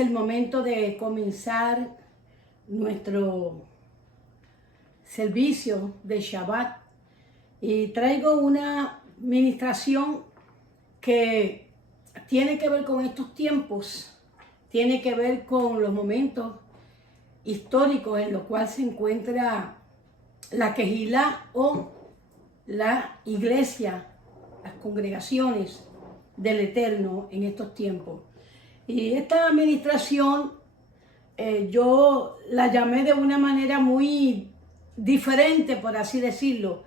el momento de comenzar nuestro servicio de Shabbat y traigo una ministración que tiene que ver con estos tiempos, tiene que ver con los momentos históricos en los cuales se encuentra la Kehilá o la iglesia, las congregaciones del Eterno en estos tiempos. Y esta administración yo la llamé de una manera muy diferente, por así decirlo.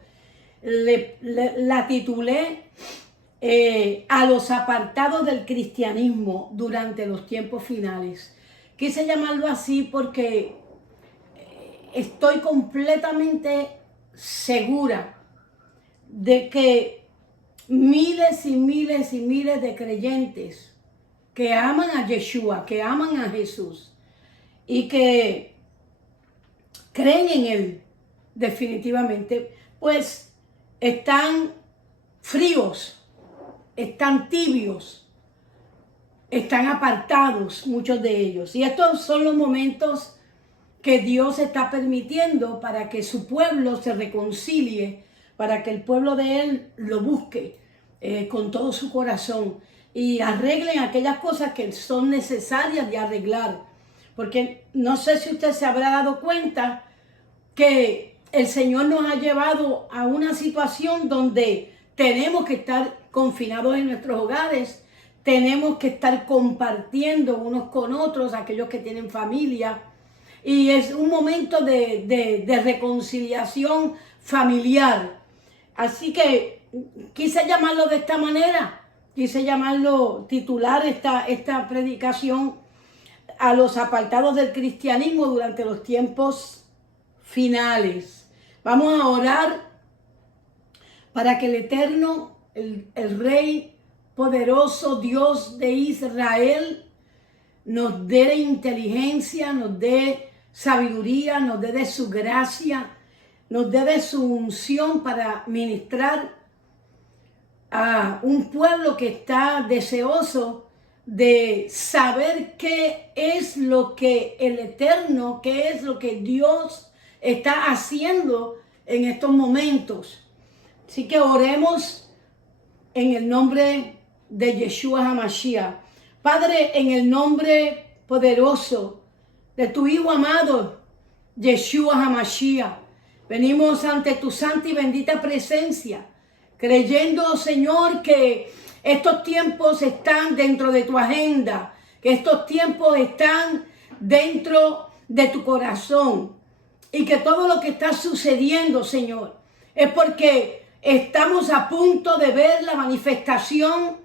La titulé a los apartados del cristianismo durante los tiempos finales. Quise llamarlo así porque estoy completamente segura de que miles y miles y miles de creyentes que aman a Yeshua, que aman a Jesús y que creen en Él definitivamente, pues están fríos, están tibios, están apartados muchos de ellos. Y estos son los momentos que Dios está permitiendo para que su pueblo se reconcilie, para que el pueblo de Él lo busque con todo su corazón y arreglen aquellas cosas que son necesarias de arreglar. Porque no sé si usted se habrá dado cuenta que el Señor nos ha llevado a una situación donde tenemos que estar confinados en nuestros hogares, tenemos que estar compartiendo unos con otros, aquellos que tienen familia, y es un momento de reconciliación familiar. Así que quise llamarlo de esta manera, quise titular esta predicación a los apartados del cristianismo durante los tiempos finales. Vamos a orar para que el Eterno, el Rey poderoso, Dios de Israel, nos dé inteligencia, nos dé sabiduría, nos dé de su gracia, nos dé de su unción para ministrar a un pueblo que está deseoso de saber qué es lo que el Eterno, qué es lo que Dios está haciendo en estos momentos. Así que oremos en el nombre de Yeshua HaMashiach. Padre, en el nombre poderoso de tu Hijo amado, Yeshua HaMashiach, venimos ante tu santa y bendita presencia, creyendo, Señor, que estos tiempos están dentro de tu agenda, que estos tiempos están dentro de tu corazón y que todo lo que está sucediendo, Señor, es porque estamos a punto de ver la manifestación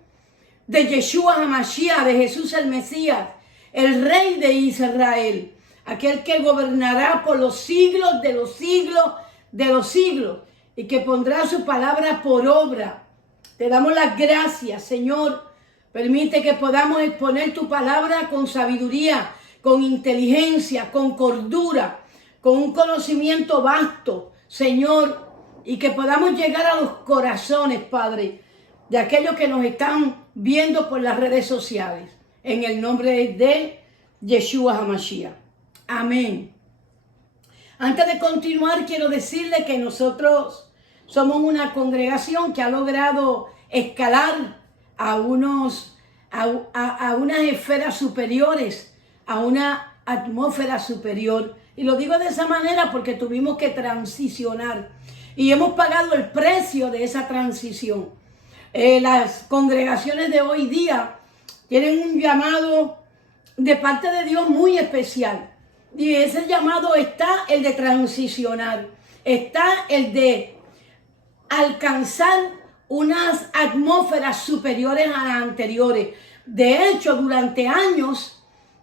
de Yeshua HaMashiach, de Jesús el Mesías, el Rey de Israel, aquel que gobernará por los siglos de los siglos de los siglos y que pondrá su palabra por obra. Te damos las gracias, Señor. Permite que podamos exponer tu palabra con sabiduría, con inteligencia, con cordura, con un conocimiento vasto, Señor, y que podamos llegar a los corazones, Padre, de aquellos que nos están viendo por las redes sociales. En el nombre de Yeshua HaMashiach. Amén. Antes de continuar, quiero decirle que nosotros somos una congregación que ha logrado escalar a unas esferas superiores, a una atmósfera superior. Y lo digo de esa manera porque tuvimos que transicionar y hemos pagado el precio de esa transición. Las congregaciones de hoy día tienen un llamado de parte de Dios muy especial. Y ese llamado está el de transicionar, está el de alcanzar unas atmósferas superiores a las anteriores. De hecho, durante años,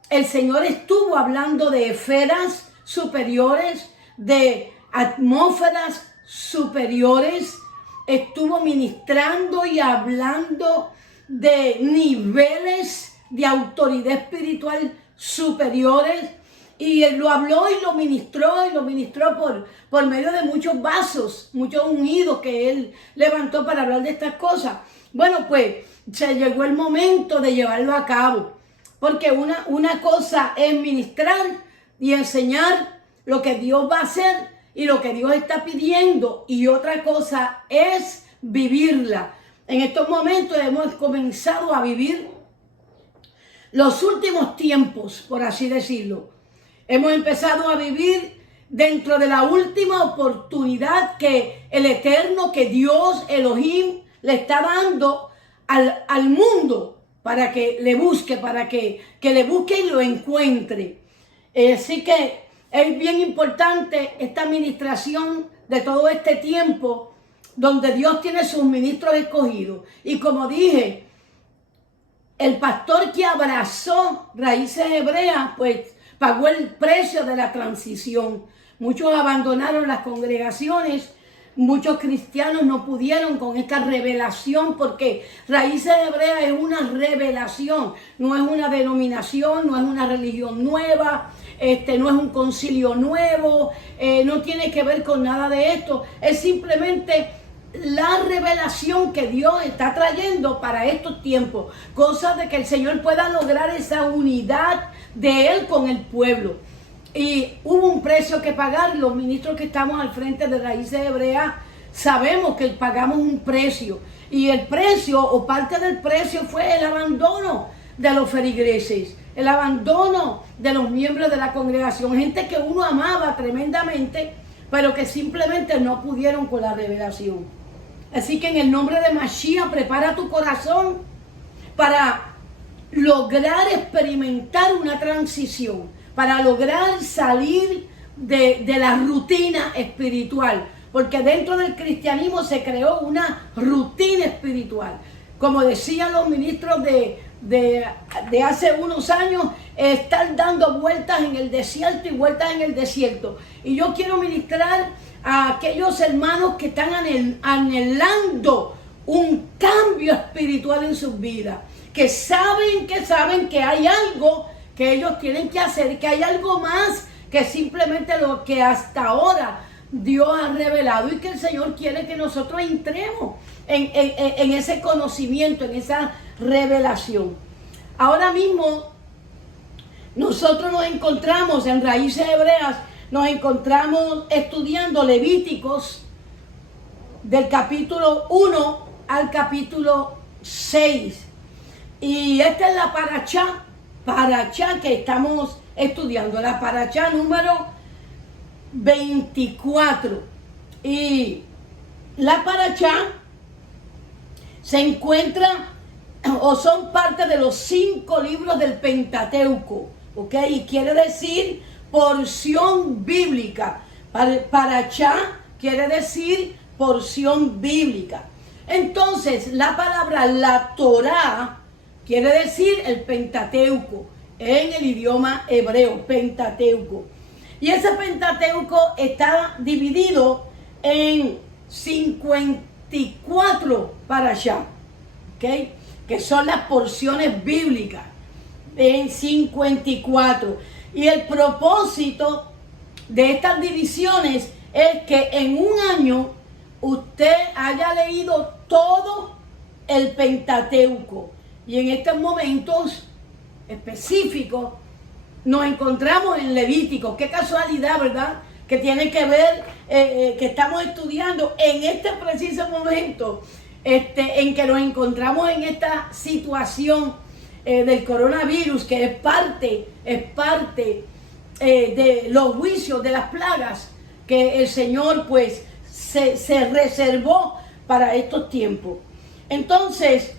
el Señor estuvo hablando de esferas superiores, de atmósferas superiores, estuvo ministrando y hablando de niveles de autoridad espiritual superiores. Y él lo habló y lo ministró por medio de muchos vasos, muchos ungidos que él levantó para hablar de estas cosas. Bueno, pues se llegó el momento de llevarlo a cabo. Porque una cosa es ministrar y enseñar lo que Dios va a hacer y lo que Dios está pidiendo, y otra cosa es vivirla. En estos momentos hemos comenzado a vivir los últimos tiempos, por así decirlo. Hemos empezado a vivir dentro de la última oportunidad que el Eterno, que Dios, Elohim, le está dando al mundo para que le busque, para que le busque y lo encuentre. Así que es bien importante esta administración de todo este tiempo donde Dios tiene sus ministros escogidos. Y como dije, el pastor que abrazó Raíces Hebreas, pues pagó el precio de la transición. Muchos abandonaron las congregaciones, muchos cristianos no pudieron con esta revelación, porque Raíces Hebreas es una revelación, no es una denominación, no es una religión nueva, no es un concilio nuevo, no tiene que ver con nada de esto, es simplemente la revelación que Dios está trayendo para estos tiempos, cosa de que el Señor pueda lograr esa unidad de Él con el pueblo. Y hubo un precio que pagar. Los ministros que estamos al frente de Raíces Hebreas sabemos que pagamos un precio, y el precio o parte del precio fue el abandono de los feligreses, el abandono de los miembros de la congregación, gente que uno amaba tremendamente, pero que simplemente no pudieron con la revelación. Así que en el nombre de Mashiach, prepara tu corazón para lograr experimentar una transición, para lograr salir de la rutina espiritual, porque dentro del cristianismo se creó una rutina espiritual. Como decían los ministros de hace unos años, están dando vueltas en el desierto y vueltas en el desierto. Y yo quiero ministrar a aquellos hermanos que están anhelando un cambio espiritual en sus vidas, que saben que hay algo que ellos tienen que hacer, que hay algo más que simplemente lo que hasta ahora Dios ha revelado, y que el Señor quiere que nosotros entremos en ese conocimiento, en esa revelación. Ahora mismo nosotros nos encontramos en Raíces Hebreas, nos encontramos estudiando Levíticos del capítulo 1 al capítulo 6. Y esta es la parachá que estamos estudiando, la parachá número 24. Y la parachá se encuentra o son parte de los 5 libros del Pentateuco, ¿ok? Y quiere decir porción bíblica. Parachá quiere decir porción bíblica. Entonces, la palabra la Torá quiere decir el Pentateuco en el idioma hebreo, Pentateuco. Y ese Pentateuco está dividido en 54 parashá, ¿ok? Que son las porciones bíblicas, en 54. Y el propósito de estas divisiones es que en un año usted haya leído todo el Pentateuco. Y en estos momentos específicos nos encontramos en Levítico. Qué casualidad, ¿verdad? Que tiene que ver, que estamos estudiando en este preciso momento, en que nos encontramos en esta situación del coronavirus, que es parte de los juicios, de las plagas que el Señor pues se reservó para estos tiempos. Entonces,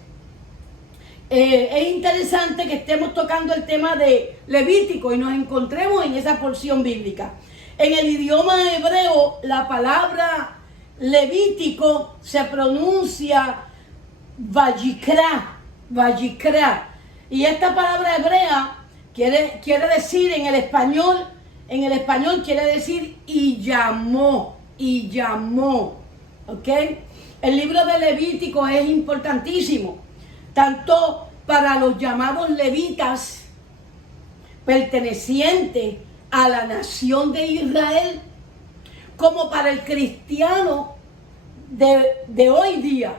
es interesante que estemos tocando el tema de Levítico y nos encontremos en esa porción bíblica. En el idioma hebreo, la palabra Levítico se pronuncia Vayikra. Y esta palabra hebrea quiere decir en el español quiere decir y llamó. ¿Ok? El libro de Levítico es importantísimo, tanto para los llamados levitas pertenecientes a la nación de Israel, como para el cristiano de hoy día.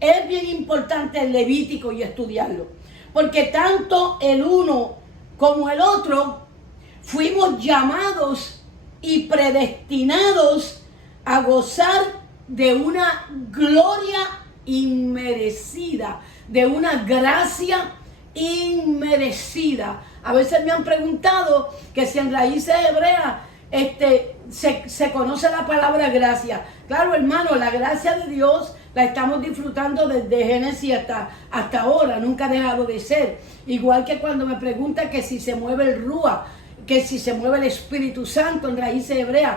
Es bien importante el Levítico y estudiarlo, porque tanto el uno como el otro fuimos llamados y predestinados a gozar de una gloria inmerecida, de una gracia inmerecida. A veces me han preguntado que si en raíces hebreas se conoce la palabra gracia. Claro, hermano, la gracia de Dios la estamos disfrutando desde Génesis hasta ahora, nunca ha dejado de ser. Igual que cuando me preguntan que si se mueve el Rúa, que si se mueve el Espíritu Santo en raíces hebreas.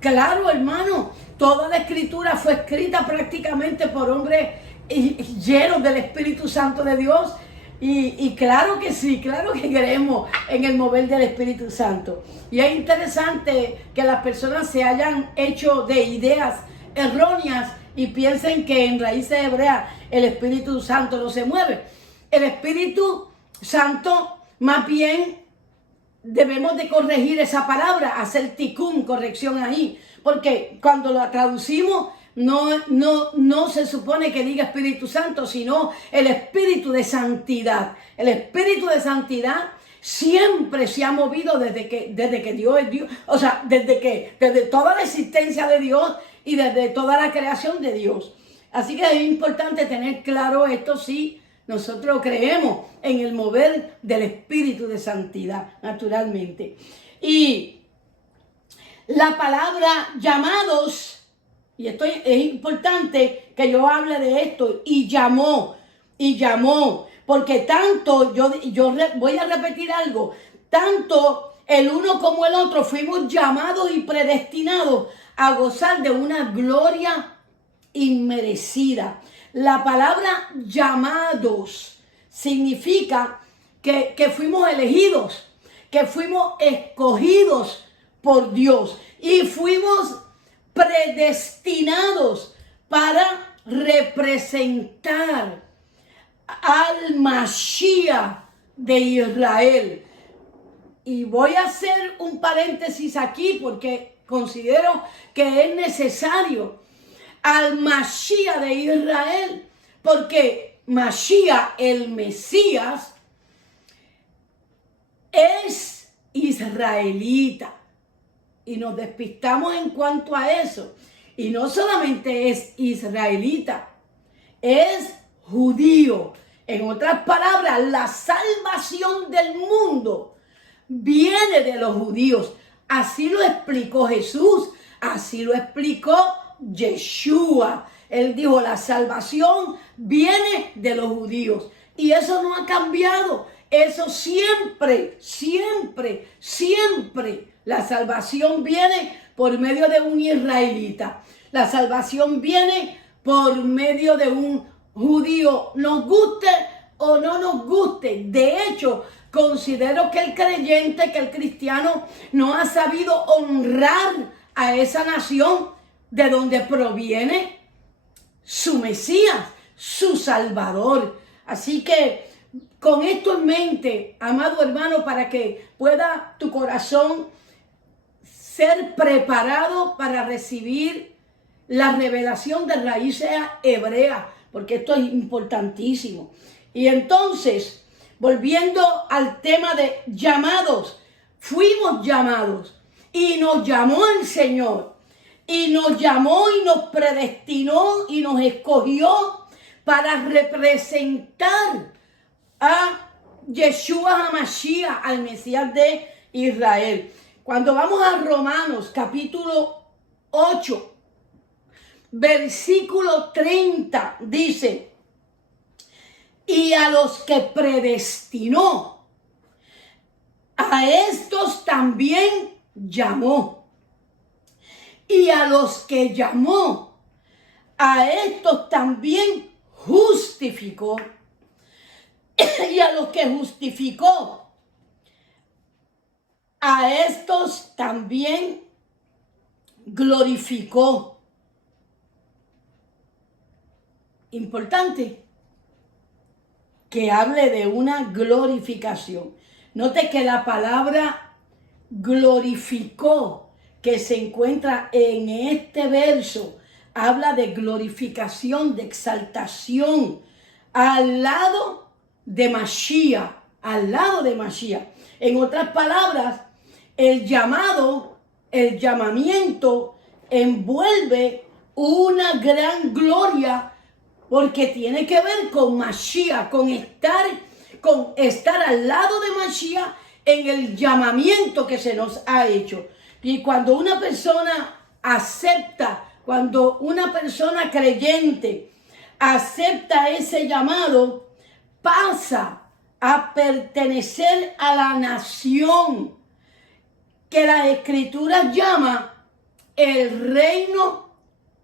Claro, hermano, toda la escritura fue escrita prácticamente por hombres llenos del Espíritu Santo de Dios. Y claro que sí, claro que creemos en el mover del Espíritu Santo. Y es interesante que las personas se hayan hecho de ideas erróneas y piensen que en raíces hebreas el Espíritu Santo no se mueve. El Espíritu Santo, más bien, debemos de corregir esa palabra, hacer tikkun, corrección ahí, porque cuando la traducimos no se supone que diga Espíritu Santo, sino el Espíritu de Santidad. El Espíritu de Santidad siempre se ha movido desde que Dios es Dios, o sea, desde toda la existencia de Dios y desde toda la creación de Dios. Así que es importante tener claro esto si nosotros creemos en el mover del Espíritu de Santidad, naturalmente. Y la palabra llamados, y esto es importante que yo hable de esto, y llamó, porque tanto, yo voy a repetir algo, tanto el uno como el otro fuimos llamados y predestinados a gozar de una gloria inmerecida. La palabra llamados significa que fuimos elegidos, que fuimos escogidos por Dios y fuimos predestinados para representar al Mashiach de Israel. Y voy a hacer un paréntesis aquí porque considero que es necesario. Al Mashiach de Israel, porque Mashiach, el Mesías, es israelita. Y nos despistamos en cuanto a eso. Y no solamente es israelita, es judío. En otras palabras, la salvación del mundo viene de los judíos. Así lo explicó Jesús, así lo explicó Yeshua. Él dijo, la salvación viene de los judíos. Y eso no ha cambiado. Eso siempre, siempre, siempre. La salvación viene por medio de un israelita. La salvación viene por medio de un judío. Nos guste o no nos guste. De hecho, considero que el creyente, que el cristiano no ha sabido honrar a esa nación de donde proviene su Mesías, su Salvador. Así que con esto en mente, amado hermano, para que pueda tu corazón ser preparado para recibir la revelación de raíces hebreas, porque esto es importantísimo. Y entonces, volviendo al tema de llamados, fuimos llamados y nos llamó el Señor. Y nos llamó y nos predestinó y nos escogió para representar a Yeshua HaMashiach, al Mesías de Israel. Cuando vamos a Romanos capítulo 8, versículo 30, dice, y a los que predestinó, a estos también llamó. Y a los que llamó, a estos también justificó. Y a los que justificó, a estos también glorificó. Importante que hable de una glorificación. Note que la palabra glorificó que se encuentra en este verso habla de glorificación, de exaltación, al lado de Mashiach, al lado de Mashiach. En otras palabras, el llamamiento envuelve una gran gloria porque tiene que ver con Mashiach, con estar al lado de Mashiach en el llamamiento que se nos ha hecho. Y cuando una persona acepta, cuando una persona creyente acepta ese llamado, pasa a pertenecer a la nación que la Escritura llama el reino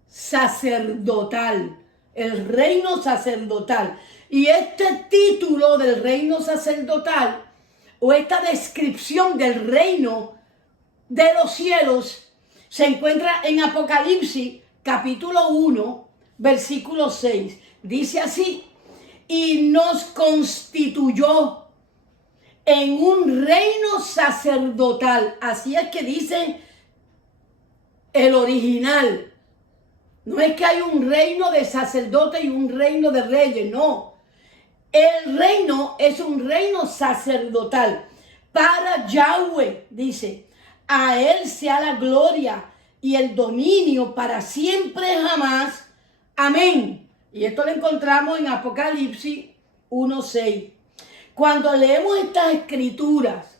sacerdotal. El reino sacerdotal. Y este título del reino sacerdotal, o esta descripción del reino de los cielos, se encuentra en Apocalipsis capítulo 1, versículo 6. Dice así: y nos constituyó en un reino sacerdotal. Así es que dice el original. No es que hay un reino de sacerdotes y un reino de reyes, no. El reino es un reino sacerdotal para Yahweh, dice. A él sea la gloria y el dominio para siempre jamás. Amén. Y esto lo encontramos en Apocalipsis 1:6. Cuando leemos estas escrituras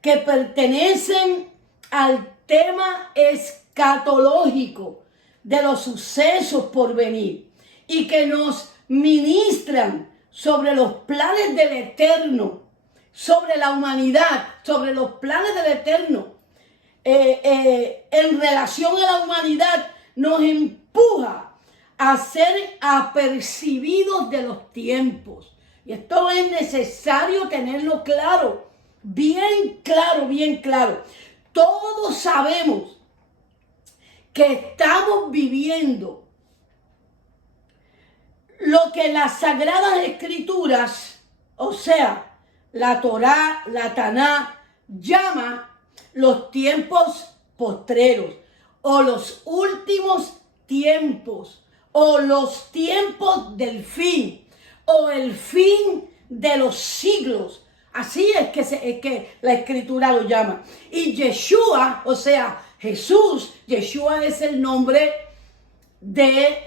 que pertenecen al tema escatológico de los sucesos por venir y que nos ministran sobre los planes del Eterno, sobre la humanidad, sobre los planes del Eterno, en relación a la humanidad, nos empuja a ser apercibidos de los tiempos. Y esto es necesario tenerlo claro, bien claro, bien claro. Todos sabemos que estamos viviendo lo que las Sagradas Escrituras, o sea, la Torá, la Taná, llama los tiempos postreros, o los últimos tiempos, o los tiempos del fin, o el fin de los siglos. Así es que la Escritura lo llama. Y Yeshua, o sea, Jesús, Yeshua es el nombre de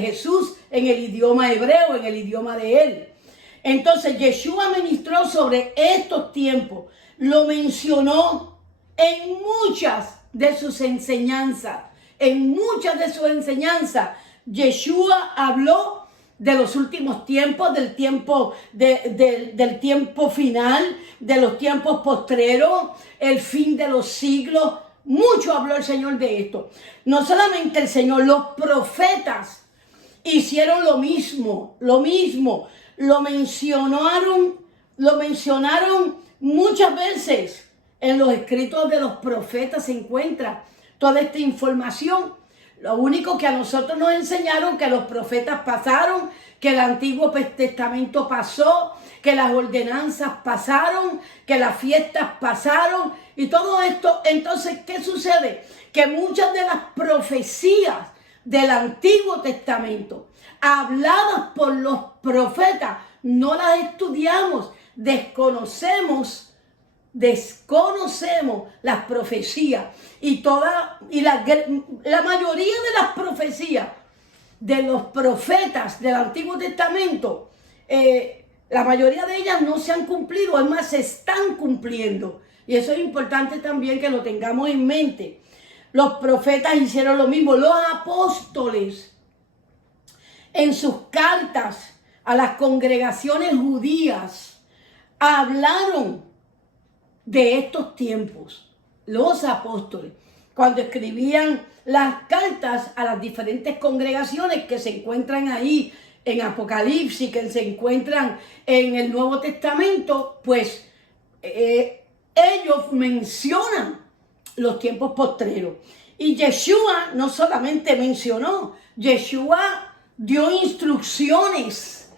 Jesús en el idioma hebreo, en el idioma de él. Entonces Yeshua ministró sobre estos tiempos, lo mencionó en muchas de sus enseñanzas. En muchas de sus enseñanzas, Yeshua habló de los últimos tiempos, del tiempo final, de los tiempos postreros, el fin de los siglos. Mucho habló el Señor de esto. No solamente el Señor, los profetas hicieron lo mismo. Lo mencionaron muchas veces. En los escritos de los profetas se encuentra toda esta información. Lo único que a nosotros nos enseñaron, que los profetas pasaron, que el Antiguo Testamento pasó, que las ordenanzas pasaron, que las fiestas pasaron y todo esto. Entonces, ¿qué sucede? Que muchas de las profecías del Antiguo Testamento, habladas por los profetas, no las estudiamos, desconocemos las profecías y la mayoría de las profecías de los profetas del Antiguo Testamento, la mayoría de ellas no se han cumplido, es más, se están cumpliendo. Y eso es importante también que lo tengamos en mente. Los profetas hicieron lo mismo. Los apóstoles, en sus cartas a las congregaciones judías, hablaron de estos tiempos. Los apóstoles, cuando escribían las cartas a las diferentes congregaciones que se encuentran ahí en Apocalipsis, que se encuentran en el Nuevo Testamento, pues ellos mencionan los tiempos postreros. Y Yeshua no solamente mencionó, Yeshua dio instrucciones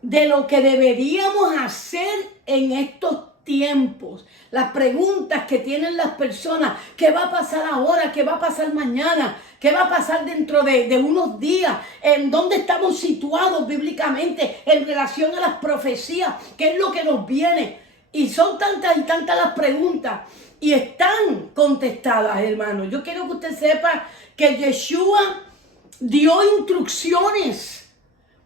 de lo que deberíamos hacer en estos tiempos, las preguntas que tienen las personas, ¿qué va a pasar ahora? ¿Qué va a pasar mañana? ¿Qué va a pasar dentro de unos días? ¿En dónde estamos situados bíblicamente en relación a las profecías? ¿Qué es lo que nos viene? Y son tantas y tantas las preguntas y están contestadas, hermanos. Yo quiero que usted sepa que Yeshua dio instrucciones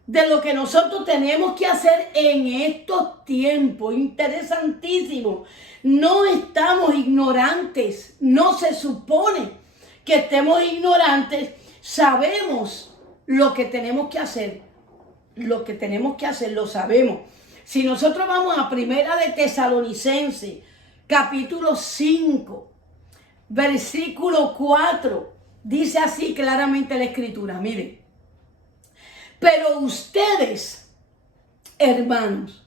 de lo que nosotros tenemos que hacer en estos tiempos. Interesantísimo. No estamos ignorantes. No se supone que estemos ignorantes. Sabemos lo que tenemos que hacer. Lo que tenemos que hacer lo sabemos. Si nosotros vamos a Primera de Tesalonicenses, capítulo 5, versículo 4, dice así claramente la Escritura. Miren. Pero ustedes, hermanos,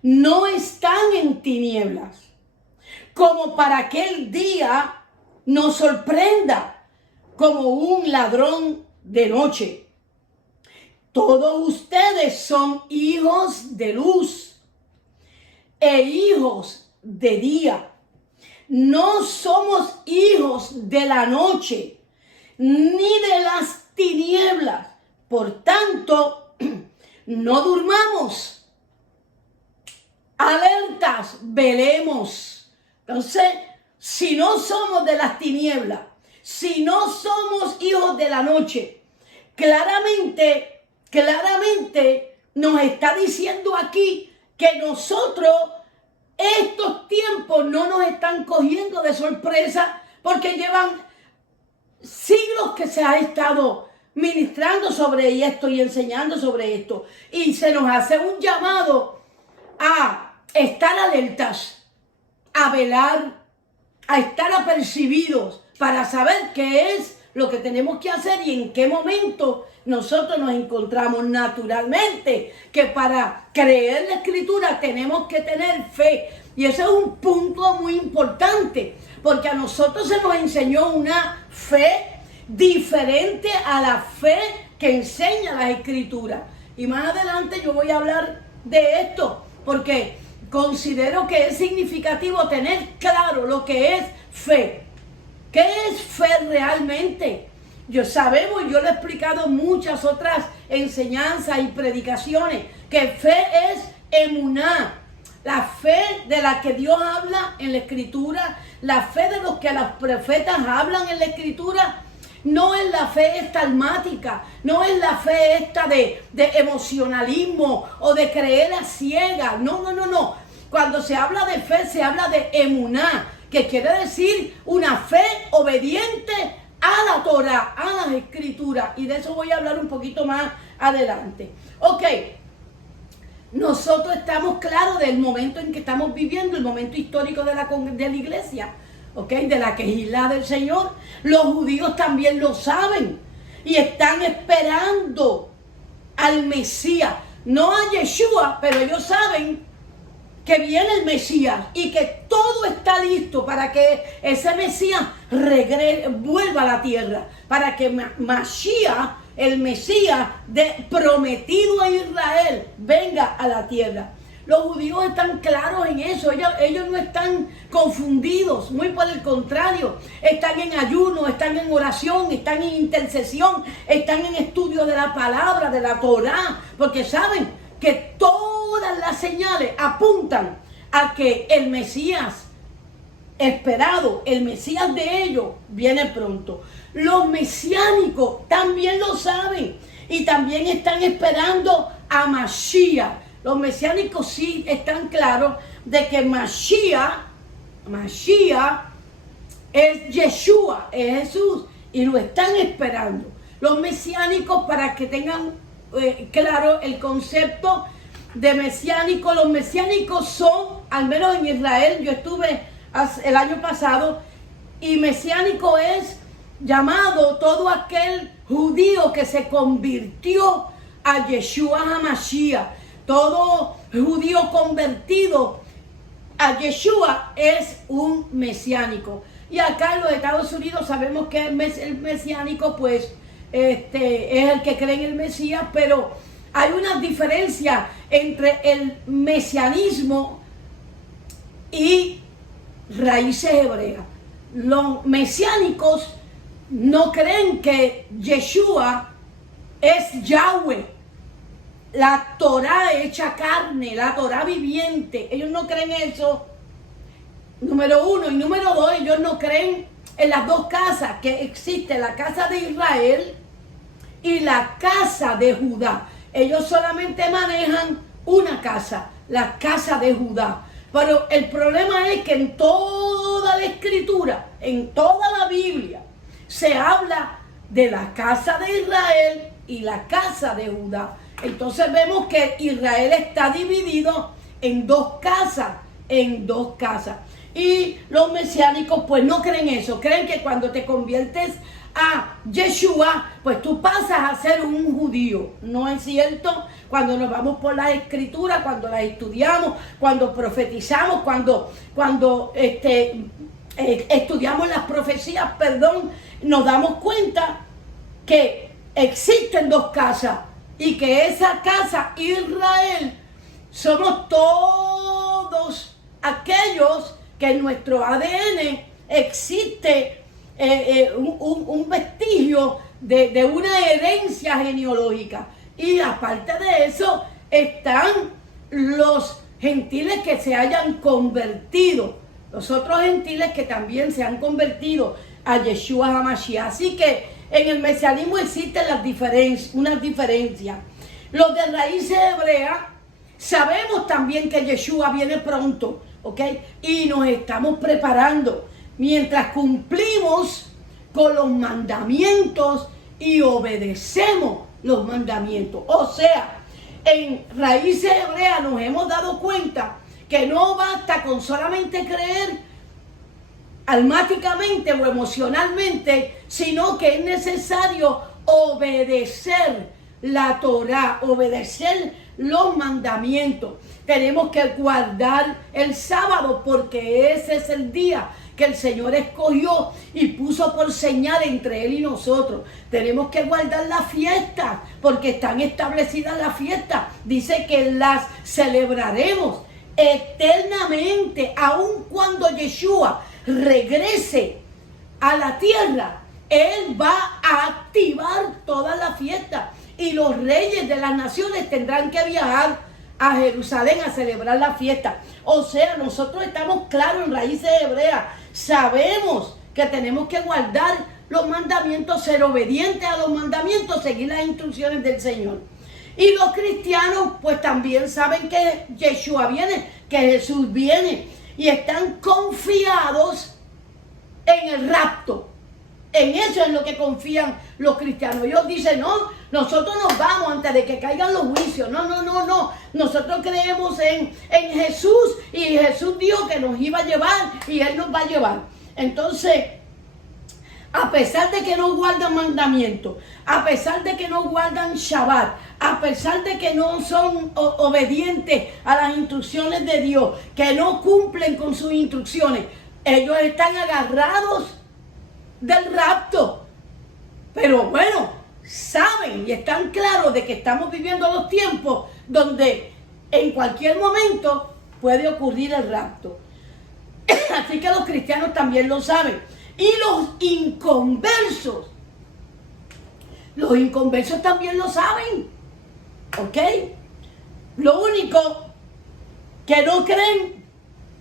no están en tinieblas, como para que el día nos sorprenda como un ladrón de noche. Todos ustedes son hijos de luz e hijos de día. No somos hijos de la noche, ni de las tinieblas. Por tanto, no durmamos, alertas, velemos. Entonces, si no somos de las tinieblas, si no somos hijos de la noche, claramente nos está diciendo aquí que nosotros, estos tiempos no nos están cogiendo de sorpresa, porque llevan siglos que se ha estado ministrando sobre esto y enseñando sobre esto. Y se nos hace un llamado a estar alertas, a velar, a estar apercibidos para saber qué es lo que tenemos que hacer y en qué momento nosotros nos encontramos. Naturalmente que para creer la Escritura tenemos que tener fe. Y ese es un punto muy importante, porque a nosotros se nos enseñó una fe diferente a la fe que enseña la Escritura. Y más adelante yo voy a hablar de esto, porque considero que es significativo tener claro lo que es fe. ¿Qué es fe realmente? Yo sabemos, yo lo he explicado en muchas otras enseñanzas y predicaciones, que fe es emuná, la fe de la que Dios habla en la Escritura, la fe de los que los profetas hablan en la Escritura. No es la fe esta almática, no es la fe esta de emocionalismo o de creer a ciegas. No. Cuando se habla de fe, se habla de emuná, que quiere decir una fe obediente a la Torah, a las Escrituras. Y de eso voy a hablar un poquito más adelante. Ok, nosotros estamos claros del momento en que estamos viviendo, el momento histórico de la iglesia. Okay, de la quejilá del Señor. Los judíos también lo saben y están esperando al Mesías, no a Yeshua, pero ellos saben que viene el Mesías y que todo está listo para que ese Mesías vuelva a la tierra, para que Mashiach, el Mesías prometido a Israel, venga a la tierra. Los judíos están claros en eso, ellos no están confundidos, muy por el contrario, están en ayuno, están en oración, están en intercesión, están en estudio de la palabra, de la Torah, porque saben que todas las señales apuntan a que el Mesías esperado, el Mesías de ellos, viene pronto. Los mesiánicos también lo saben y también están esperando a Mashiach. Los mesiánicos sí están claros de que Mashiach es Yeshua, es Jesús, y lo están esperando. Los mesiánicos, para que tengan claro el concepto de mesiánico, los mesiánicos son, al menos en Israel, yo estuve el año pasado, y mesiánico es llamado todo aquel judío que se convirtió a Yeshua HaMashiach. Todo judío convertido a Yeshua es un mesiánico. Y acá en los Estados Unidos sabemos que el mesiánico pues es el que cree en el Mesías, pero hay una diferencia entre el mesianismo y raíces hebreas. Los mesiánicos no creen que Yeshua es Yahweh, la Torá hecha carne, la Torá viviente. Ellos no creen eso, número uno. Y número dos, ellos no creen en las dos casas, que existe la casa de Israel y la casa de Judá. Ellos solamente manejan una casa, la casa de Judá. Pero el problema es que en toda la escritura, en toda la Biblia, se habla de la casa de Israel y la casa de Judá. Entonces vemos que Israel está dividido en dos casas, Y los mesiánicos pues no creen eso, creen que cuando te conviertes a Yeshua, pues tú pasas a ser un judío. No es cierto. Cuando nos vamos por las escrituras, cuando las estudiamos, cuando profetizamos, cuando estudiamos las profecías, nos damos cuenta que existen dos casas y que esa casa Israel somos todos aquellos que en nuestro ADN existe un vestigio de una herencia genealógica. Y aparte de eso están los gentiles que se hayan convertido, los otros gentiles que también se han convertido a Yeshua HaMashiach. Así que en el mesianismo existen unas diferencias. Los de raíces hebreas sabemos también que Yeshua viene pronto, ¿ok? Y nos estamos preparando mientras cumplimos con los mandamientos y obedecemos los mandamientos. O sea, en raíces hebreas nos hemos dado cuenta que no basta con solamente creer almáticamente o emocionalmente, sino que es necesario obedecer la Torá, obedecer los mandamientos. Tenemos que guardar el sábado porque ese es el día que el Señor escogió y puso por señal entre Él y nosotros. Tenemos que guardar las fiestas porque están establecidas las fiestas. Dice que las celebraremos eternamente, aun cuando Yeshua regrese a la tierra. Él va a activar todas las fiestas y los reyes de las naciones tendrán que viajar a Jerusalén a celebrar la fiesta. O sea, nosotros estamos claros en raíces hebreas. Sabemos que tenemos que guardar los mandamientos, ser obedientes a los mandamientos, seguir las instrucciones del Señor. Y los cristianos pues también saben que Yeshua viene, que Jesús viene. Y están confiados en el rapto. En eso es lo que confían los cristianos. Ellos dicen, no, nosotros nos vamos antes de que caigan los juicios. No. Nosotros creemos en Jesús y Jesús dijo que nos iba a llevar y Él nos va a llevar. Entonces, a pesar de que no guardan mandamientos, a pesar de que no guardan Shabbat, a pesar de que no son obedientes a las instrucciones de Dios, que no cumplen con sus instrucciones, ellos están agarrados del rapto. Pero bueno, saben y están claros de que estamos viviendo los tiempos donde en cualquier momento puede ocurrir el rapto. Así que los cristianos también lo saben. Y los inconversos también lo saben, ¿ok? Lo único que no creen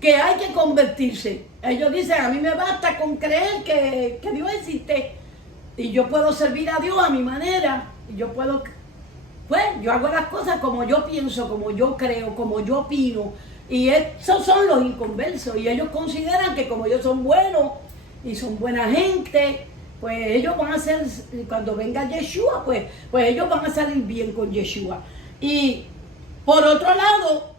que hay que convertirse. Ellos dicen, a mí me basta con creer que Dios existe y yo puedo servir a Dios a mi manera y yo puedo, pues yo hago las cosas como yo pienso, como yo creo, como yo opino. Y esos son los inconversos y ellos consideran que como ellos son buenos y son buena gente, pues ellos van a ser, cuando venga Yeshua, pues ellos van a salir bien con Yeshua. Y por otro lado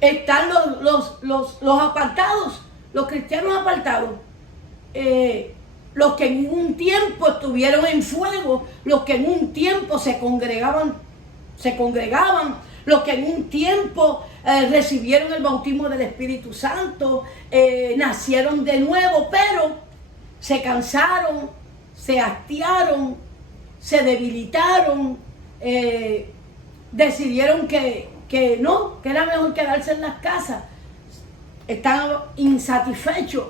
están los apartados, los cristianos apartados, los que en un tiempo estuvieron en fuego, los que en un tiempo se congregaban, los que en un tiempo recibieron el bautismo del Espíritu Santo, nacieron de nuevo, pero se cansaron, se hastiaron, se debilitaron, decidieron que no, que era mejor quedarse en las casas. están insatisfechos.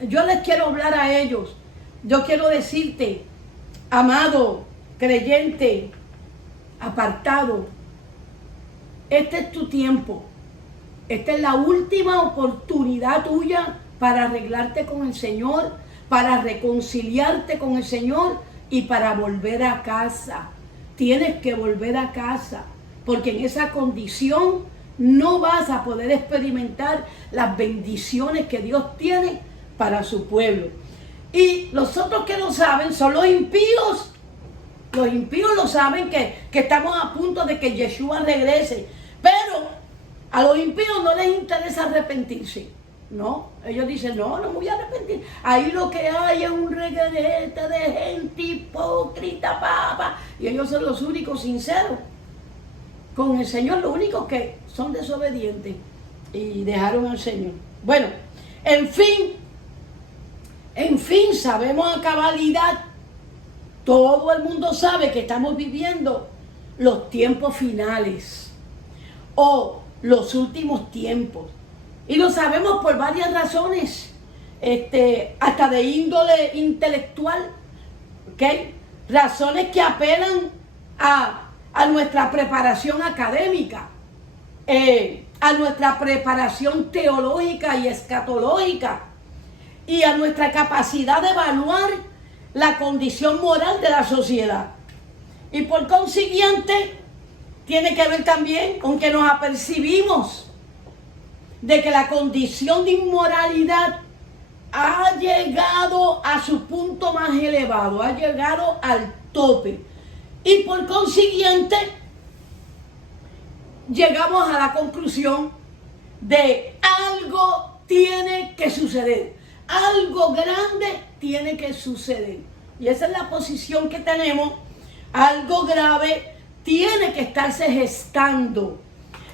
Yo les quiero hablar a ellos. Yo quiero decirte, amado, creyente, apartado, este es tu tiempo. Esta es la última oportunidad tuya para arreglarte con el Señor, para reconciliarte con el Señor y para volver a casa. Tienes que volver a casa, porque en esa condición no vas a poder experimentar las bendiciones que Dios tiene para su pueblo. Y los otros que lo saben son los impíos. Los impíos lo saben que estamos a punto de que Yeshua regrese. Pero a los impíos no les interesa arrepentirse. No, ellos dicen, no me voy a arrepentir. Ahí lo que hay es un reguerete de gente hipócrita, papa. Y ellos son los únicos sinceros con el Señor, los únicos que son desobedientes y dejaron al Señor. Bueno, en fin, sabemos a cabalidad, todo el mundo sabe que estamos viviendo los tiempos finales o los últimos tiempos. Y lo sabemos por varias razones, hasta de índole intelectual, ¿ok? Razones que apelan a nuestra preparación académica, a nuestra preparación teológica y escatológica, y a nuestra capacidad de evaluar la condición moral de la sociedad. Y por consiguiente, tiene que ver también con que nos apercibimos de que la condición de inmoralidad ha llegado a su punto más elevado, ha llegado al tope. Y por consiguiente, llegamos a la conclusión de algo tiene que suceder, algo grande tiene que suceder. Y esa es la posición que tenemos, algo grave tiene que estarse gestando.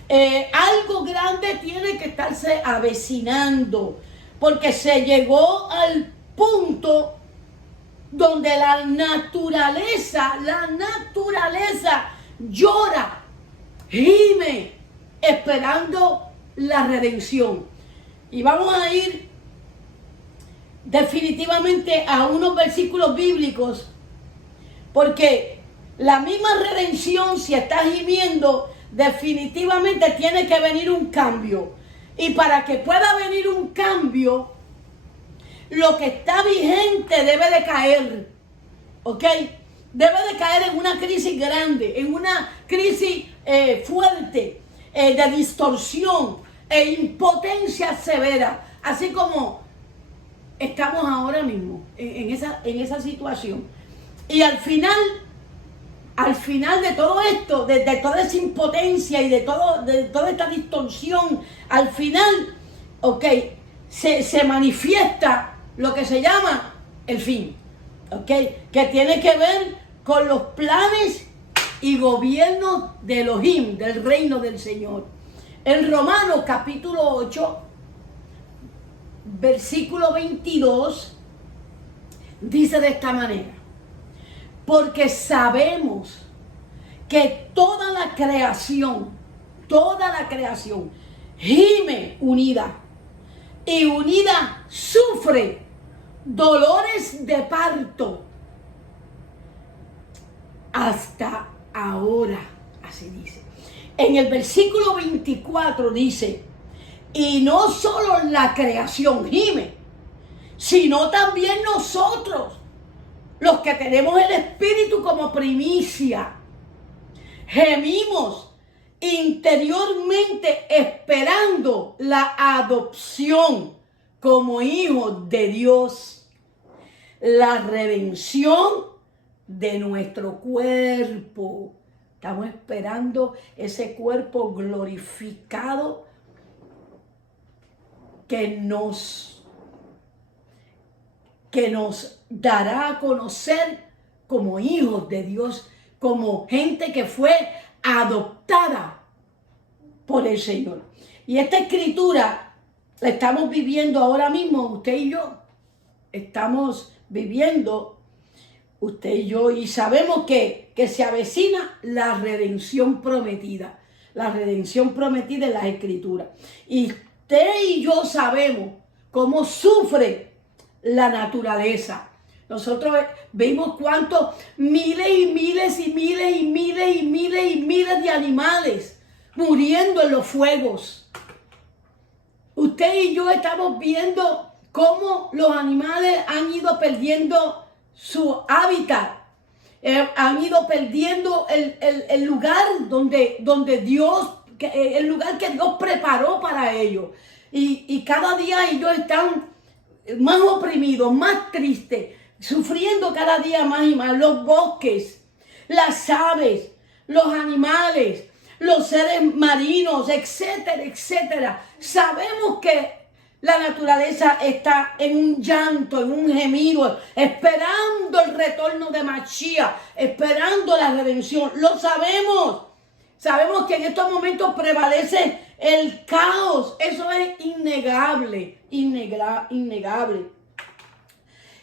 Algo grande tiene que estarse avecinando, porque se llegó al punto donde la naturaleza llora, gime, esperando la redención. Y vamos a ir definitivamente a unos versículos bíblicos, porque la misma redención, si está gimiendo, definitivamente tiene que venir un cambio. Y para que pueda venir un cambio, lo que está vigente debe de caer. ¿Ok? Debe de caer en una crisis grande, en una crisis fuerte, de distorsión e impotencia severa. Así como estamos ahora mismo en esa situación. Y al final de todo esto, de toda esa impotencia y de toda esta distorsión, al final, se manifiesta lo que se llama el fin, que tiene que ver con los planes y gobierno de Elohim, del reino del Señor. En Romanos capítulo 8, versículo 22, dice de esta manera: porque sabemos que toda la creación gime unida, y unida sufre dolores de parto hasta ahora, así dice. En el versículo 24 dice: y no solo la creación gime, sino también nosotros, los que tenemos el Espíritu como primicia, gemimos interiormente esperando la adopción como hijos de Dios, la redención de nuestro cuerpo. Estamos esperando ese cuerpo glorificado que nos dará a conocer como hijos de Dios, como gente que fue adoptada por el Señor. Y esta escritura la estamos viviendo ahora mismo, usted y yo. Estamos viviendo, usted y yo, y sabemos que se avecina la redención prometida. La redención prometida en las escrituras. Y usted y yo sabemos cómo sufre la naturaleza. Nosotros vimos cuántos miles y miles y miles y miles y miles y miles de animales muriendo en los fuegos. Usted y yo estamos viendo cómo los animales han ido perdiendo su hábitat, han ido perdiendo el lugar donde Dios, el lugar que Dios preparó para ellos. Y cada día ellos están más oprimidos, más tristes, sufriendo cada día más y más. Los bosques, las aves, los animales, los seres marinos, etcétera, etcétera. Sabemos que la naturaleza está en un llanto, en un gemido, esperando el retorno de Mashiach, esperando la redención. Lo sabemos. Sabemos que en estos momentos prevalece el caos. Eso es innegable, innegable.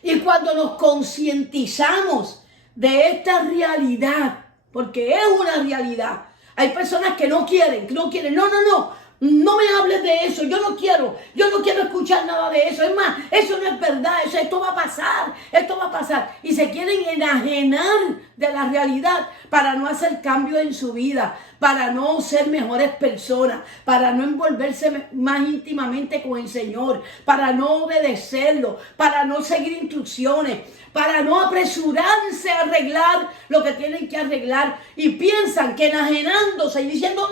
Y cuando nos concientizamos de esta realidad, porque es una realidad, hay personas que no quieren, no me hables de eso, yo no quiero escuchar nada de eso, es más, eso no es verdad, esto va a pasar, y se quieren enajenar de la realidad para no hacer cambios en su vida, para no ser mejores personas, para no envolverse más íntimamente con el Señor, para no obedecerlo, para no seguir instrucciones, para no apresurarse a arreglar lo que tienen que arreglar, y piensan que enajenándose y diciendo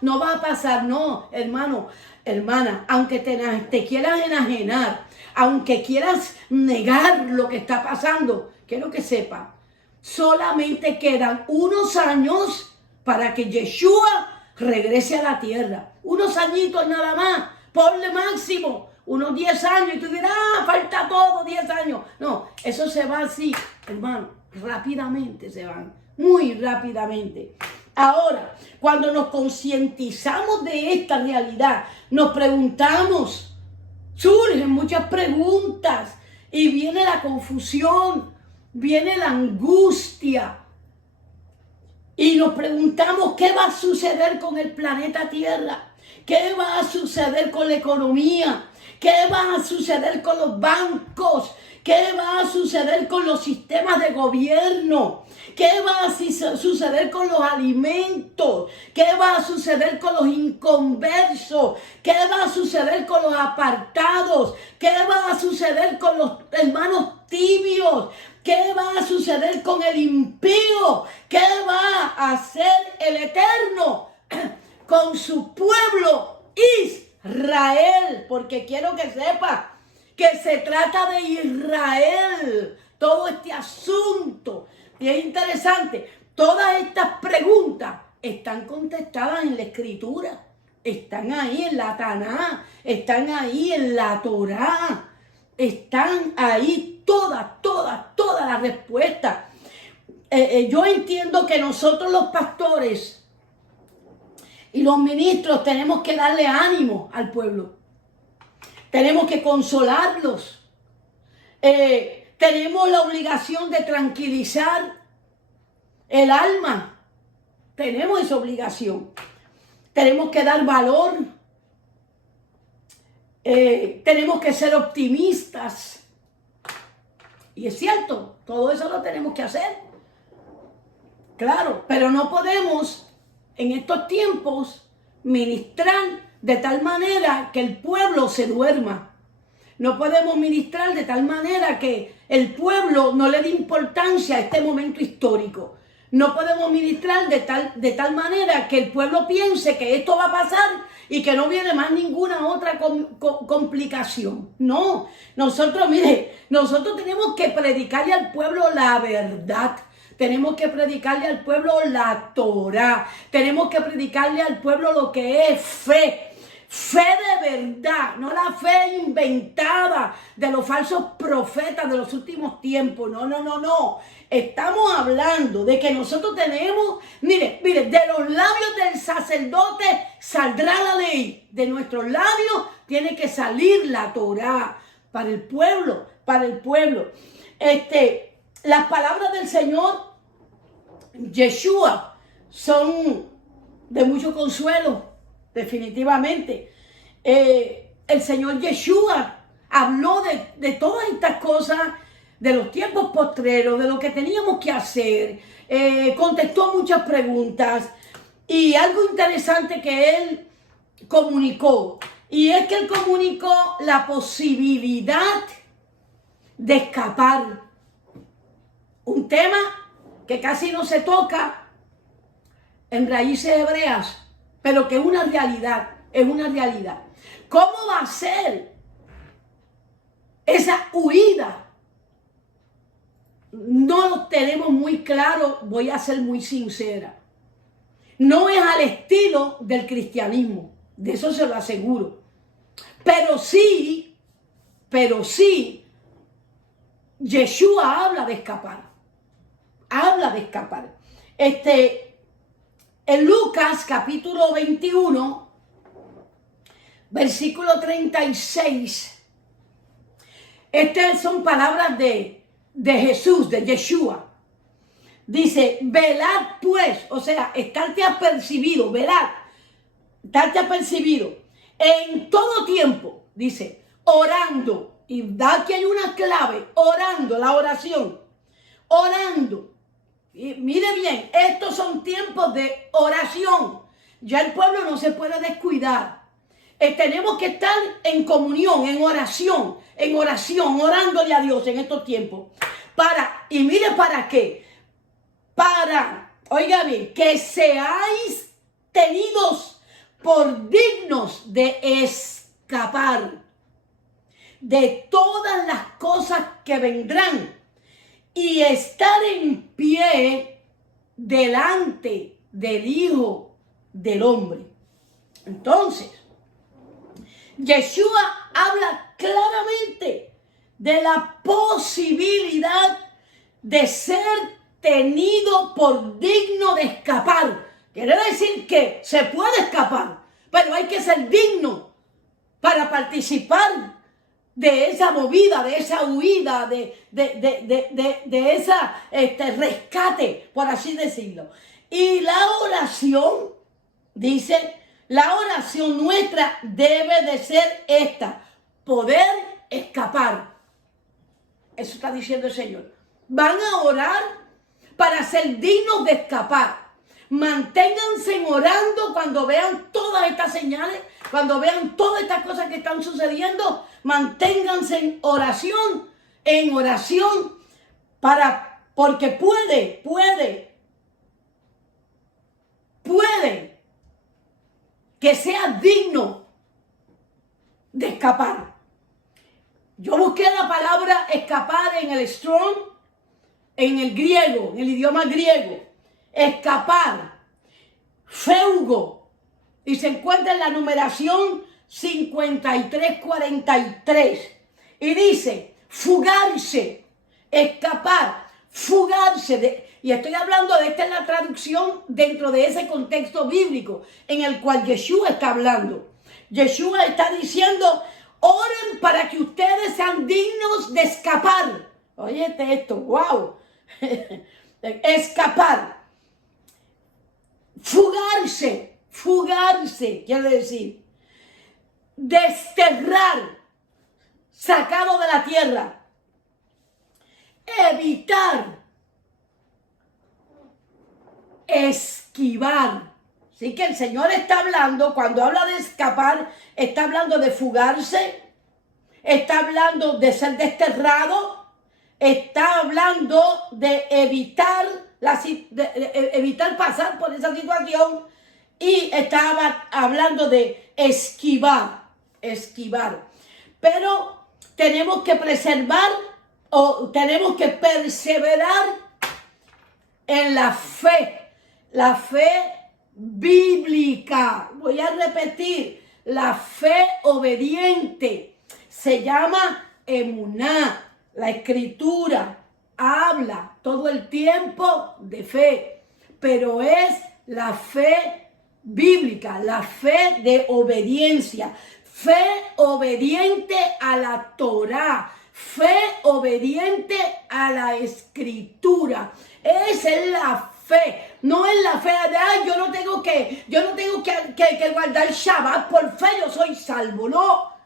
no va a pasar. No, hermano, hermana, aunque te quieras enajenar, aunque quieras negar lo que está pasando, quiero que sepa, solamente quedan unos años para que Yeshua regrese a la tierra. Unos añitos nada más, ponle máximo, unos 10 años, y tú dirás, falta todo, 10 años. No, eso se va así, hermano, rápidamente se van, muy rápidamente. Ahora, cuando nos concientizamos de esta realidad, nos preguntamos, surgen muchas preguntas, y viene la confusión, viene la angustia, y nos preguntamos qué va a suceder con el planeta Tierra, qué va a suceder con la economía, qué va a suceder con los bancos, qué va a suceder con los sistemas de gobierno, qué va a suceder con los alimentos, qué va a suceder con los inconversos, qué va a suceder con los apartados, qué va a suceder con los hermanos tibios, qué va a suceder con el impío, qué va a hacer el Eterno con su pueblo Israel, porque quiero que sepa que se trata de Israel, todo este asunto. Y es interesante, todas estas preguntas están contestadas en la Escritura, están ahí en la Taná, están ahí en la Torá, están ahí todas las respuestas. Yo entiendo que nosotros los pastores y los ministros tenemos que darle ánimo al pueblo. Tenemos que consolarlos. Tenemos la obligación de tranquilizar el alma. Tenemos esa obligación. Tenemos que dar valor. Tenemos que ser optimistas. Y es cierto, todo eso lo tenemos que hacer. Claro, pero no podemos en estos tiempos ministrar de tal manera que el pueblo se duerma. No podemos ministrar de tal manera que el pueblo no le dé importancia a este momento histórico. No podemos ministrar de tal manera que el pueblo piense que esto va a pasar y que no viene más ninguna otra complicación. No, nosotros tenemos que predicarle al pueblo la verdad. Tenemos que predicarle al pueblo la Torá. Tenemos que predicarle al pueblo lo que es fe. Fe de verdad, no la fe inventada de los falsos profetas de los últimos tiempos. No. Estamos hablando de que nosotros tenemos, mire, de los labios del sacerdote saldrá la ley. De nuestros labios tiene que salir la Torá para el pueblo, Las palabras del Señor Yeshua son de mucho consuelo, definitivamente. el Señor Yeshua habló de todas estas cosas, de los tiempos postreros, de lo que teníamos que hacer, contestó muchas preguntas y algo interesante que él comunicó, y es que él comunicó la posibilidad de escapar. Un tema que casi no se toca en raíces hebreas, pero que es una realidad, ¿Cómo va a ser esa huida? No lo tenemos muy claro, voy a ser muy sincera. No es al estilo del cristianismo, de eso se lo aseguro. Pero sí, Yeshua habla de escapar. En Lucas capítulo 21, versículo 36, estas son palabras de Jesús, de Yeshua. Dice, velad pues, o sea, estarte apercibido, velad, estarte apercibido en todo tiempo, dice, orando. Y da que hay una clave, orando, la oración, orando. Y mire bien, estos son tiempos de oración. Ya el pueblo no se puede descuidar. Tenemos que estar en comunión, en oración, orándole a Dios en estos tiempos. Y mire para qué. Oiga bien, que seáis tenidos por dignos de escapar de todas las cosas que vendrán y estar en pie delante del Hijo del Hombre. Entonces, Yeshua habla claramente de la posibilidad de ser tenido por digno de escapar. Quiere decir que se puede escapar, pero hay que ser digno para participar de esa movida, de esa huida, de esa rescate, por así decirlo. Y la oración, dice, la oración nuestra debe de ser esta: poder escapar. Eso está diciendo el Señor. Van a orar para ser dignos de escapar. Manténganse orando cuando vean todas estas señales, cuando vean todas estas cosas que están sucediendo. Manténganse en oración, porque puede que sea digno de escapar. Yo busqué la palabra escapar en el Strong, en el griego, en el idioma griego. Escapar, feugo, y se encuentra en la numeración 5343, y dice fugarse, escapar, fugarse, y estoy hablando de esta es la traducción dentro de ese contexto bíblico en el cual Yeshua está hablando. Yeshua está diciendo, oren para que ustedes sean dignos de escapar. Óyete esto, wow. Escapar. Fugarse quiere decir desterrar, sacado de la tierra, evitar, esquivar. Así que el Señor está hablando, cuando habla de escapar, está hablando de fugarse, está hablando de ser desterrado, está hablando de evitar evitar pasar por esa situación, y estaba hablando de esquivar. Pero tenemos que preservar o tenemos que perseverar en la fe bíblica. Voy a repetir, la fe obediente se llama emuná. La Escritura habla todo el tiempo de fe, pero es la fe bíblica, la fe de obediencia, fe obediente a la Torá, fe obediente a la Escritura. Esa es la fe. No es la fe de, ay, yo no tengo que guardar Shabbat, por fe yo soy salvo. No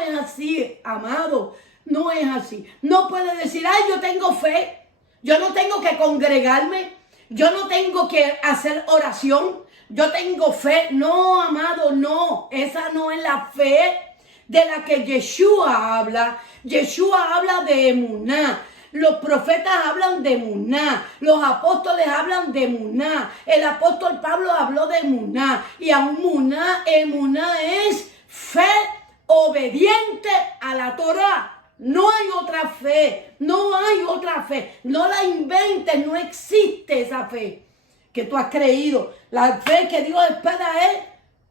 es así, amado. No es así. No puede decir, ay, yo tengo fe. Yo no tengo que congregarme. Yo no tengo que hacer oración. Yo tengo fe. No, amado, no. Esa no es la fe de la que Yeshua habla. Yeshua habla de emuná. Los profetas hablan de emuná. Los apóstoles hablan de emuná. El apóstol Pablo habló de emuná. Y emuná es fe obediente a la Torá. No hay otra fe, no hay otra fe. No la inventes, no existe esa fe que tú has creído. La fe que Dios espera es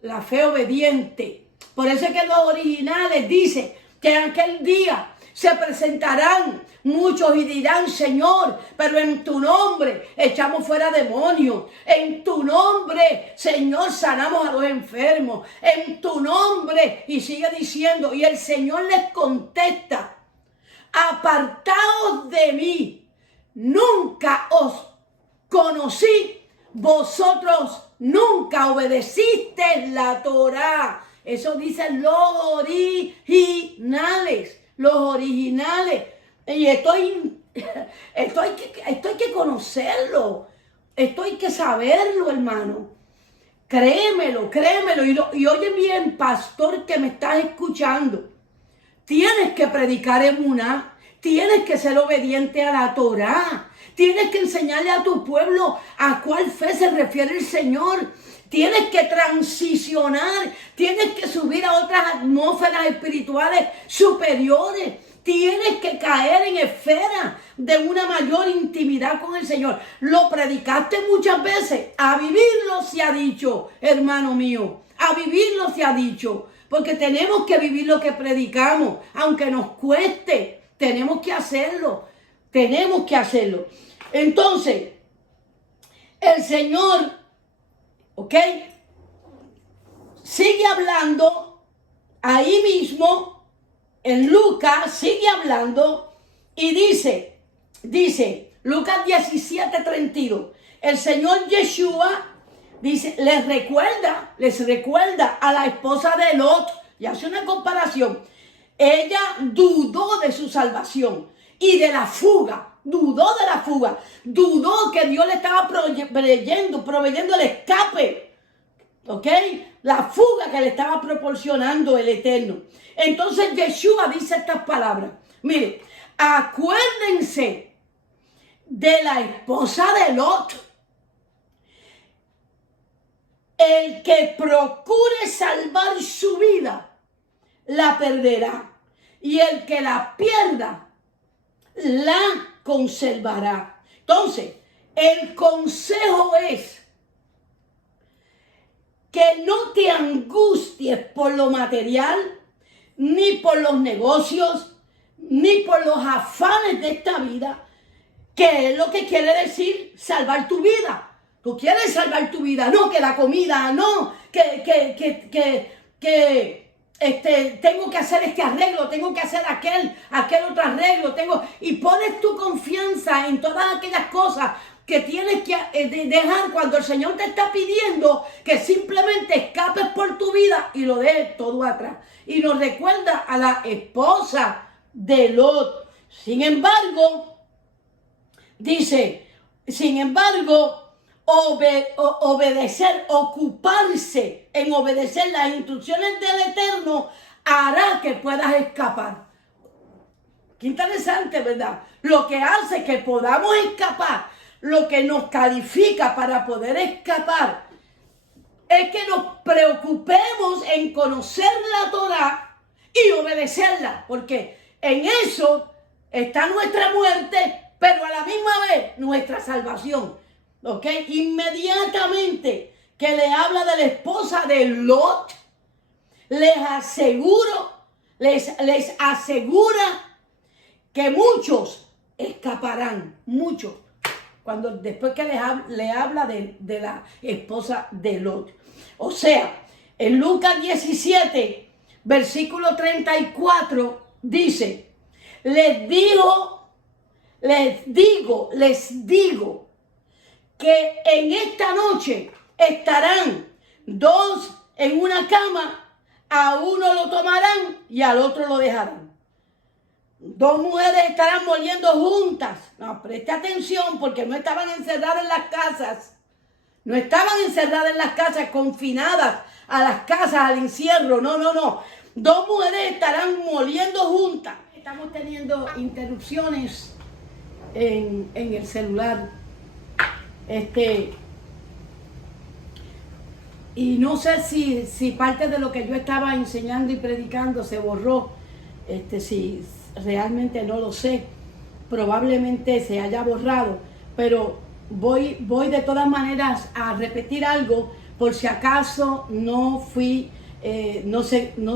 la fe obediente. Por eso es que los originales dicen que en aquel día se presentarán muchos y dirán, Señor, pero en tu nombre echamos fuera demonios. En tu nombre, Señor, sanamos a los enfermos. En tu nombre, y sigue diciendo, y el Señor les contesta, apartaos de mí, nunca os conocí, vosotros nunca obedecisteis la Torá. Eso dicen los originales. Y esto hay que conocerlo. Esto hay que saberlo, hermano. Créemelo. Y oye bien, pastor que me estás escuchando. Tienes que predicar emuná. Tienes que ser obediente a la Torá. Tienes que enseñarle a tu pueblo a cuál fe se refiere el Señor. Tienes que transicionar. Tienes que subir a otras atmósferas espirituales superiores. Tienes que caer en esferas de una mayor intimidad con el Señor. Lo predicaste muchas veces. A vivirlo se ha dicho, hermano mío. A vivirlo se ha dicho. Porque tenemos que vivir lo que predicamos. Aunque nos cueste, tenemos que hacerlo. Entonces, el Señor, sigue hablando ahí mismo. En Lucas sigue hablando y dice, Lucas 17:32, el Señor Yeshua dice, les recuerda a la esposa de Lot y hace una comparación. Ella dudó de su salvación y de la fuga, dudó que Dios le estaba proveyendo el escape. La fuga que le estaba proporcionando el Eterno. Entonces Yeshua dice estas palabras. Mire, acuérdense de la esposa de Lot. El que procure salvar su vida, la perderá. Y el que la pierda, la conservará. Entonces, el consejo es que no te angusties por lo material, ni por los negocios, ni por los afanes de esta vida, que es lo que quiere decir salvar tu vida. Tú quieres salvar tu vida, no que la comida, no que tengo que hacer este arreglo, tengo que hacer aquel otro arreglo, y pones tu confianza en todas aquellas cosas que tienes que dejar cuando el Señor te está pidiendo que simplemente escapes por tu vida y lo dejes todo atrás. Y nos recuerda a la esposa de Lot. Sin embargo, ocuparse en obedecer las instrucciones del Eterno hará que puedas escapar. Qué interesante, ¿verdad? Lo que hace que podamos escapar, lo que nos califica para poder escapar, es que nos preocupemos en conocer la Torá y obedecerla, porque en eso está nuestra muerte, pero a la misma vez nuestra salvación. Inmediatamente que le habla de la esposa de Lot, les asegura que muchos escaparán, muchos. Después que le habla de la esposa de Lot. O sea, en Lucas 17, versículo 34, dice, les dijo les digo que en esta noche estarán dos en una cama, a uno lo tomarán y al otro lo dejarán. Dos mujeres estarán moliendo juntas. No, preste atención, porque no estaban encerradas en las casas. No estaban encerradas en las casas, confinadas a las casas, al encierro. No, no, no. Dos mujeres estarán moliendo juntas. Estamos teniendo interrupciones en el celular. Y no sé si parte de lo que yo estaba enseñando y predicando se borró. Si realmente no lo sé. Probablemente se haya borrado. Pero voy de todas maneras a repetir algo por si acaso no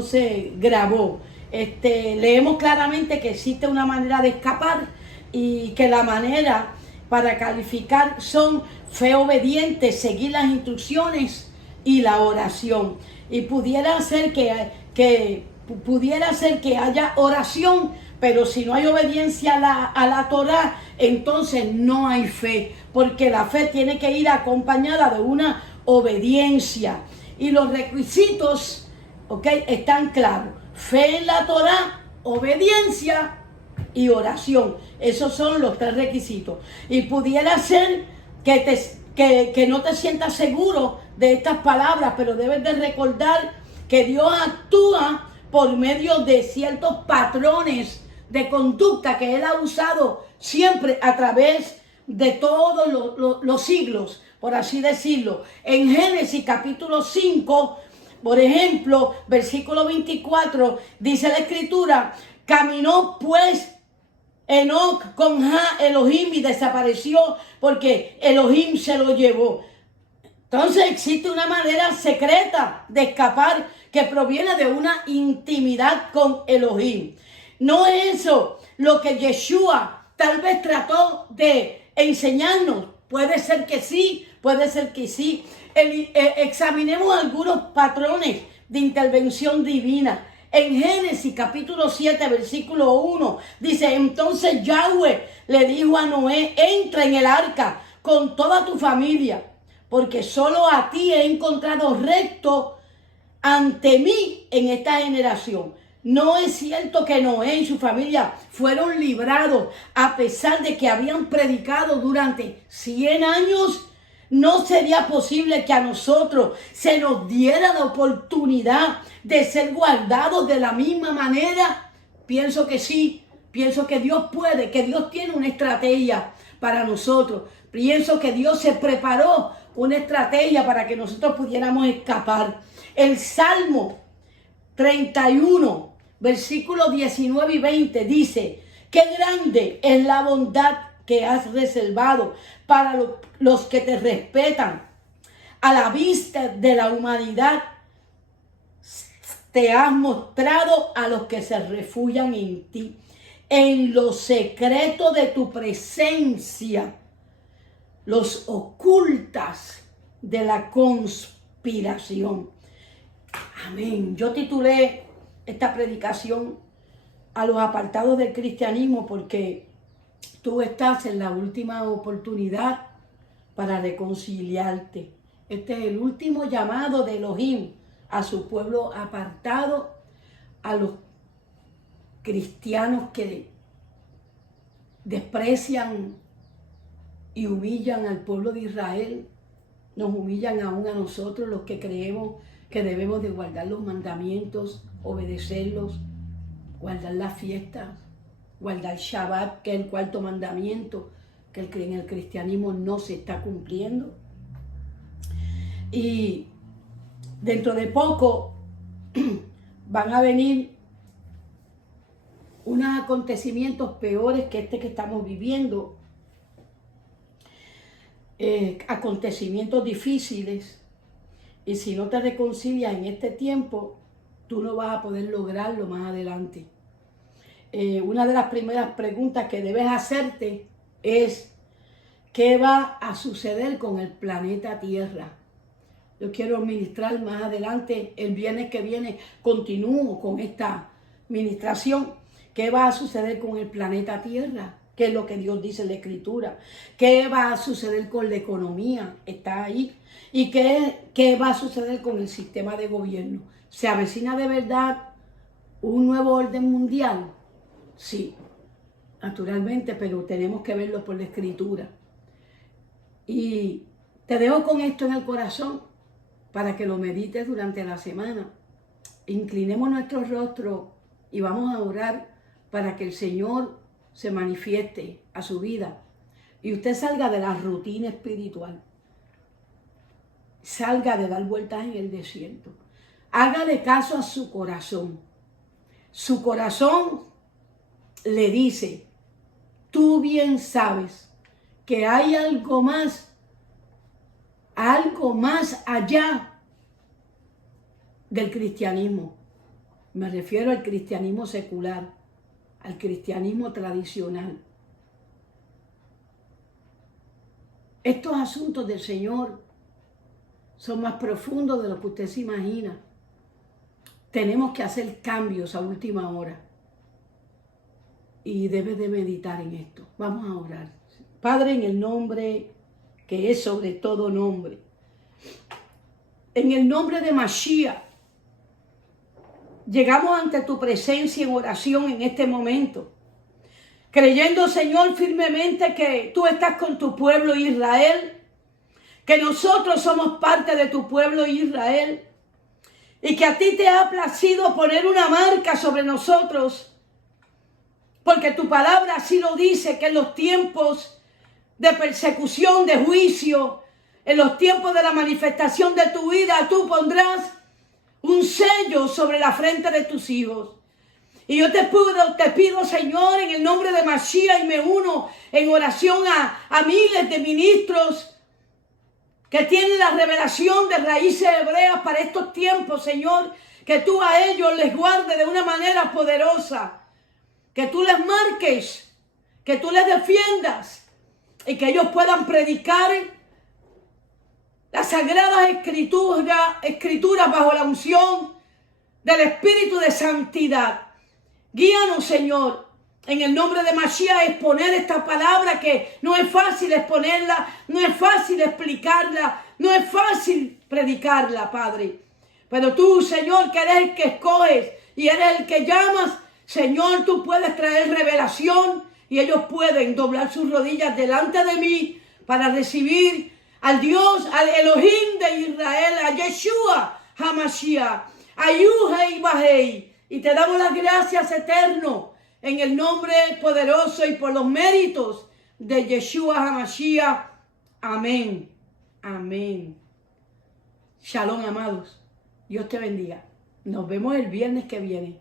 se grabó. Leemos claramente que existe una manera de escapar y que la manera para calificar son fe obediente, seguir las instrucciones y la oración. Y pudiera ser que haya oración, pero si no hay obediencia a la Torá, entonces no hay fe, porque la fe tiene que ir acompañada de una obediencia. Y los requisitos, están claros: fe en la Torá, obediencia y oración. Esos son los tres requisitos. Y pudiera ser que no te sientas seguro de estas palabras, pero debes de recordar que Dios actúa por medio de ciertos patrones de conducta que Él ha usado siempre a través de todos los siglos, por así decirlo. En Génesis capítulo 5, por ejemplo, versículo 24, dice la Escritura: caminó pues Enoc con Elohim y desapareció porque Elohim se lo llevó. Entonces existe una manera secreta de escapar que proviene de una intimidad con Elohim. No es eso lo que Yeshua tal vez trató de enseñarnos. Puede ser que sí, puede ser que sí. Examinemos algunos patrones de intervención divina. En Génesis capítulo 7, versículo 1, dice: entonces Yahweh le dijo a Noé: entra en el arca con toda tu familia, porque solo a ti he encontrado recto ante mí en esta generación. No es cierto que Noé y su familia fueron librados a pesar de que habían predicado durante 100 años. ¿No sería posible que a nosotros se nos diera la oportunidad de ser guardados de la misma manera? Pienso que sí. Pienso que Dios puede, que Dios tiene una estrategia para nosotros. Pienso que Dios se preparó una estrategia para que nosotros pudiéramos escapar. El Salmo 31, versículos 19 y 20 dice: qué grande es la bondad que has reservado para los que te respetan. A la vista de la humanidad te has mostrado a los que se refugian en ti. En lo secreto de tu presencia los ocultas de la conspiración. Amén. Yo titulé esta predicación a los apartados del cristianismo porque tú estás en la última oportunidad para reconciliarte. Este es el último llamado de Elohim a su pueblo apartado, a los cristianos que desprecian y humillan al pueblo de Israel. Nos humillan aún a nosotros, los que creemos que debemos de guardar los mandamientos, obedecerlos, guardar las fiestas, guardar Shabbat, que es el cuarto mandamiento, que en el cristianismo no se está cumpliendo. Y dentro de poco van a venir unos acontecimientos peores que este que estamos viviendo, acontecimientos difíciles, y si no te reconcilias en este tiempo, tú no vas a poder lograrlo más adelante. Una de las primeras preguntas que debes hacerte es: ¿qué va a suceder con el planeta Tierra? Yo quiero ministrar más adelante, el viernes que viene, continúo con esta ministración. ¿Qué va a suceder con el planeta Tierra? ¿Qué es lo que Dios dice en la Escritura? ¿Qué va a suceder con la economía? Está ahí. ¿Y qué va a suceder con el sistema de gobierno? ¿Se avecina de verdad un nuevo orden mundial? Sí, naturalmente, pero tenemos que verlo por la Escritura. Y te dejo con esto en el corazón para que lo medites durante la semana. Inclinemos nuestro rostro y vamos a orar para que el Señor se manifieste a su vida y usted salga de la rutina espiritual, salga de dar vueltas en el desierto. Hágale caso a su corazón. Su corazón le dice, tú bien sabes que hay algo más allá del cristianismo. Me refiero al cristianismo secular, al cristianismo tradicional. Estos asuntos del Señor son más profundos de lo que usted se imagina. Tenemos que hacer cambios a última hora. Y debe de meditar en esto. Vamos a orar. Padre, en el nombre que es sobre todo nombre, en el nombre de Mashiach, llegamos ante tu presencia en oración en este momento, creyendo, Señor, firmemente que tú estás con tu pueblo Israel, que nosotros somos parte de tu pueblo Israel y que a ti te ha placido poner una marca sobre nosotros, porque tu palabra así lo dice, que en los tiempos de persecución, de juicio, en los tiempos de la manifestación de tu vida, tú pondrás un sello sobre la frente de tus hijos. Y yo te pido, Señor, en el nombre de Mashiach, y me uno en oración a miles de ministros que tienen la revelación de raíces hebreas para estos tiempos, Señor, que tú a ellos les guardes de una manera poderosa, que tú les marques, que tú les defiendas y que ellos puedan predicar las sagradas escrituras bajo la unción del Espíritu de Santidad. Guíanos, Señor, en el nombre de Mashiach, a exponer esta palabra que no es fácil exponerla, no es fácil explicarla, no es fácil predicarla, Padre. Pero tú, Señor, que eres el que escoges y eres el que llamas, Señor, tú puedes traer revelación y ellos pueden doblar sus rodillas delante de mí para recibir al Dios, al Elohim de Israel, a Yeshua HaMashiach, a Yuhei Bahei. Y te damos las gracias, eterno, en el nombre poderoso y por los méritos de Yeshua HaMashiach. Amén. Amén. Shalom, amados. Dios te bendiga. Nos vemos el viernes que viene.